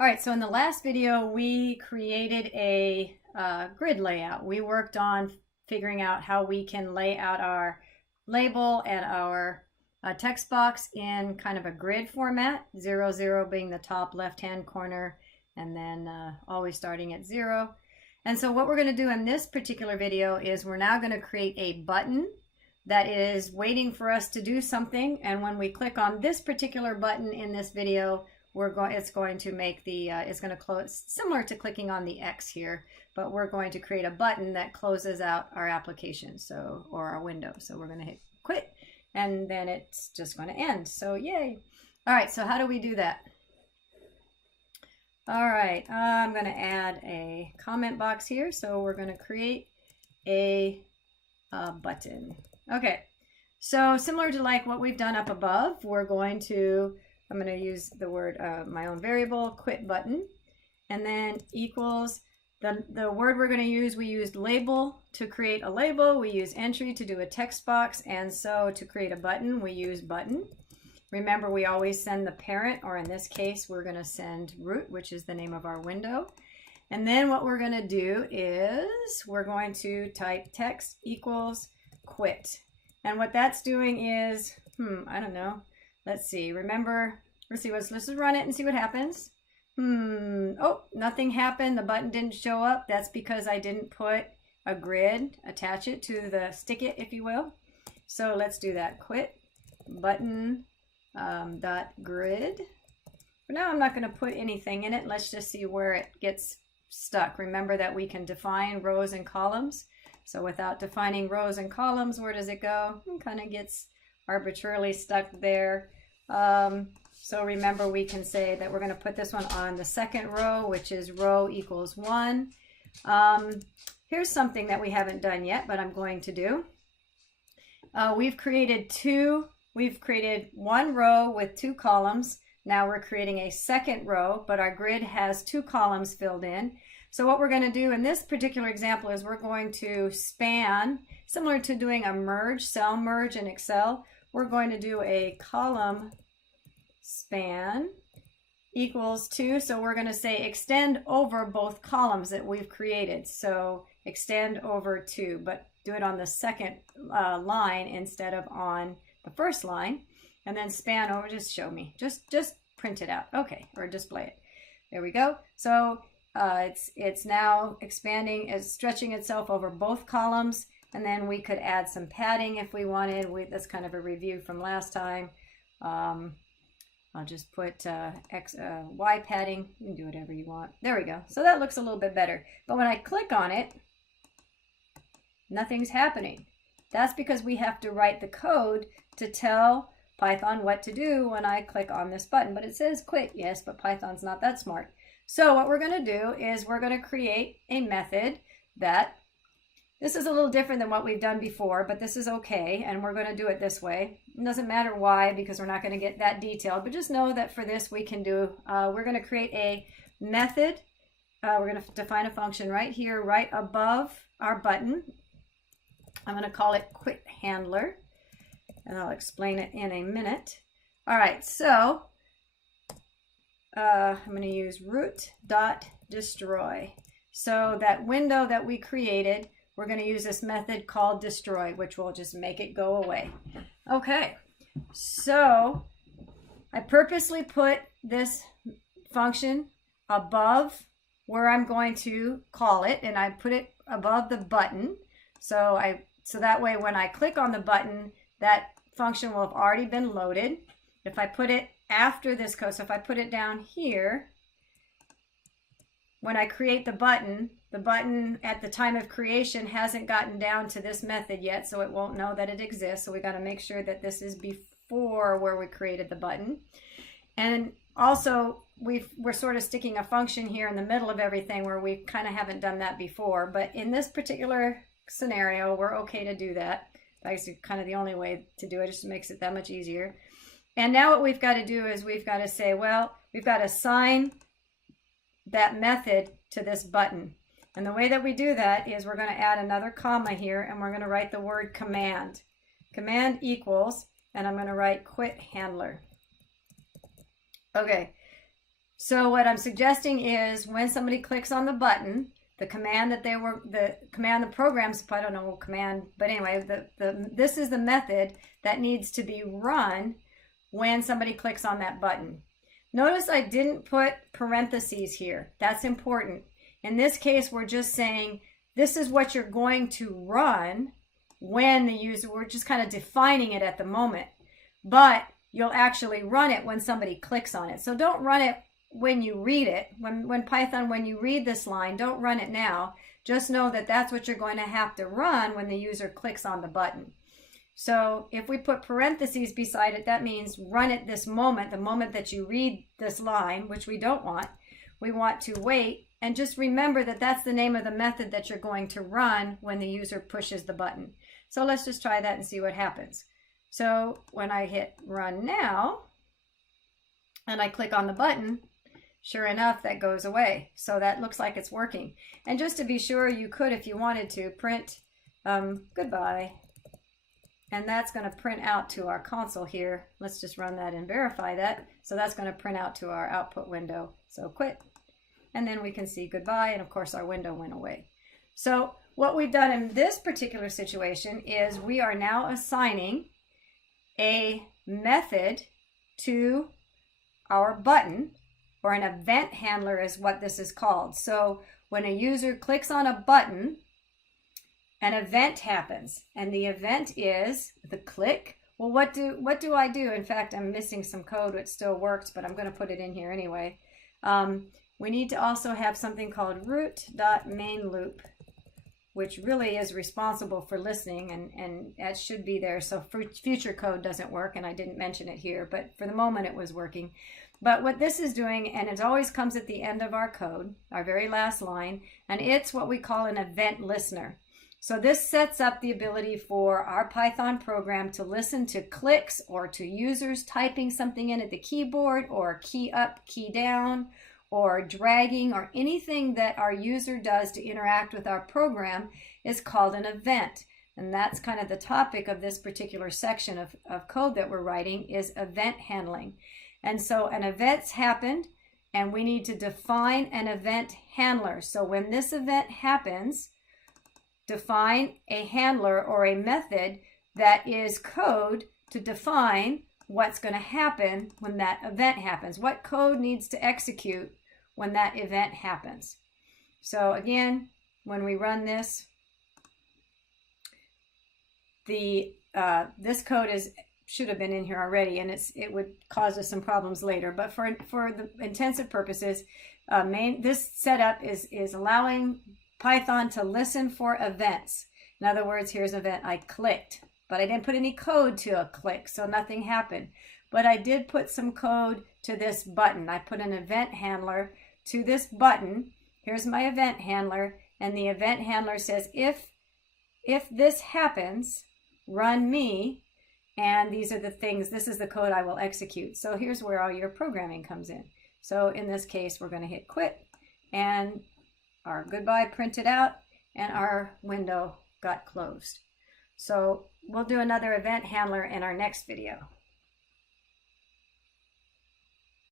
All right, so in the last video, we created a grid layout. We worked on figuring out how we can lay out our label and our text box in kind of a grid format, 0, 0 being the top left-hand corner, and then always starting at 0. And so what we're going to do in this particular video is we're now going to create a button that is waiting for us to do something. And when we click on this particular button in this video, it's going to make the it's going to close, similar to clicking on the X here, but we're going to create a button that closes out our application, or our window. So we're going to hit quit, and then it's just going to end. So yay. All right, so how do we do that? All right, I'm going to add a comment box here. So we're going to create a button. Okay, so similar to like what we've done up above, I'm going to use the word my own variable, quit button, and then equals the word we're going to use. We used label to create a label. We use entry to do a text box. And so to create a button, we use button. Remember, we always send the parent, or in this case, we're going to send root, which is the name of our window. And then what we're going to do is we're going to type text equals quit. And what that's doing is, I don't know. Let's see, let's just run it and see what happens. Oh, nothing happened. The button didn't show up. That's because I didn't put a grid, attach it to stick it, if you will. So let's do that. Quit button dot grid. For now, I'm not going to put anything in it. Let's just see where it gets stuck. Remember that we can define rows and columns. So without defining rows and columns, where does it go? It kind of gets arbitrarily stuck there. So remember, we can say that we're going to put this one on the second row, which is row equals 1. Here's something that we haven't done yet, but I'm going to do. We've created one row with 2 columns. Now we're creating a second row, but our grid has 2 columns filled in. So what we're going to do in this particular example is we're going to span, similar to doing a merge, cell merge in Excel. We're going to do a column span equals 2. So we're going to say extend over both columns that we've created. So extend over 2, but do it on the second line instead of on the first line. And then span over, just show me, just print it out. Okay, or display it. There we go. So it's now expanding, it's stretching itself over both columns. And then we could add some padding if we wanted. That's kind of a review from last time. I'll just put Y padding. You can do whatever you want. There we go. So that looks a little bit better. But when I click on it, nothing's happening. That's because we have to write the code to tell Python what to do when I click on this button. But it says quit, yes, but Python's not that smart. So what we're going to do is we're going to create a method that, this is a little different than what we've done before, but this is okay, and we're going to do it this way. It doesn't matter why, because we're not going to get that detailed, but just know that for this we can do, we're going to create a method. We're going to define a function right here, right above our button. I'm going to call it quit handler, and I'll explain it in a minute. All right, so I'm going to use root.destroy. So that window that we created, we're going to use this method called destroy, which will just make it go away. Okay, so I purposely put this function above where I'm going to call it, and I put it above the button. So that way when I click on the button, that function will have already been loaded. If I put it after this code, so if I put it down here, when I create the button at the time of creation hasn't gotten down to this method yet, so it won't know that it exists. So we got to make sure that this is before where we created the button. And also we're sort of sticking a function here in the middle of everything where we kind of haven't done that before. But in this particular scenario, we're okay to do that. That's kind of the only way to do it. It just makes it that much easier. And now what we've got to do is we've got to say, well, we've got to assign that method to this button. And the way that we do that is we're going to add another comma here, and we're going to write the word command. Command equals, and I'm going to write quit handler. Okay, So what I'm suggesting is when somebody clicks on the button, the command that the program's, I don't know command, but anyway, this is the method that needs to be run when somebody clicks on that button. Notice I didn't put parentheses here. That's important. In this case, we're just saying this is what you're going to run when the user, we're just kind of defining it at the moment, but you'll actually run it when somebody clicks on it. So don't run it when you read it. When Python, when you read this line, don't run it now. Just know that that's what you're going to have to run when the user clicks on the button. So if we put parentheses beside it, that means run it this moment, the moment that you read this line, which we don't want. We want to wait, and just remember that that's the name of the method that you're going to run when the user pushes the button. So let's just try that and see what happens. So when I hit run now, and I click on the button, sure enough, that goes away. So that looks like it's working. And just to be sure, you could, if you wanted to, print goodbye. And that's going to print out to our console here. Let's just run that and verify that. So that's going to print out to our output window. So quit. And then we can see goodbye. And of course, our window went away. So what we've done in this particular situation is we are now assigning a method to our button, or an event handler is what this is called. So when a user clicks on a button, an event happens, and the event is the click. Well, what do I do? In fact, I'm missing some code which still works, but I'm going to put it in here anyway. We need to also have something called root.mainLoop, which really is responsible for listening, and that should be there. So future code doesn't work, and I didn't mention it here, but for the moment it was working. But what this is doing, and it always comes at the end of our code, our very last line, and it's what we call an event listener. So this sets up the ability for our Python program to listen to clicks or to users typing something in at the keyboard, or key up, key down, or dragging, or anything that our user does to interact with our program is called an event. And that's kind of the topic of this particular section of code that we're writing, is event handling. And so an event's happened, and we need to define an event handler. So when this event happens, define a handler or a method that is code to define what's going to happen when that event happens. What code needs to execute when that event happens. So again, when we run this, this code should have been in here already, and it would cause us some problems later. But for the intensive purposes, this setup is allowing Python to listen for events. In other words, here's an event. I clicked, but I didn't put any code to a click, so nothing happened. But I did put some code to this button. I put an event handler to this button. Here's my event handler, and the event handler says, if this happens, run me, and these are the things, this is the code I will execute. So here's where all your programming comes in. So in this case, we're going to hit quit, and our goodbye printed out, and our window got closed. So we'll do another event handler in our next video.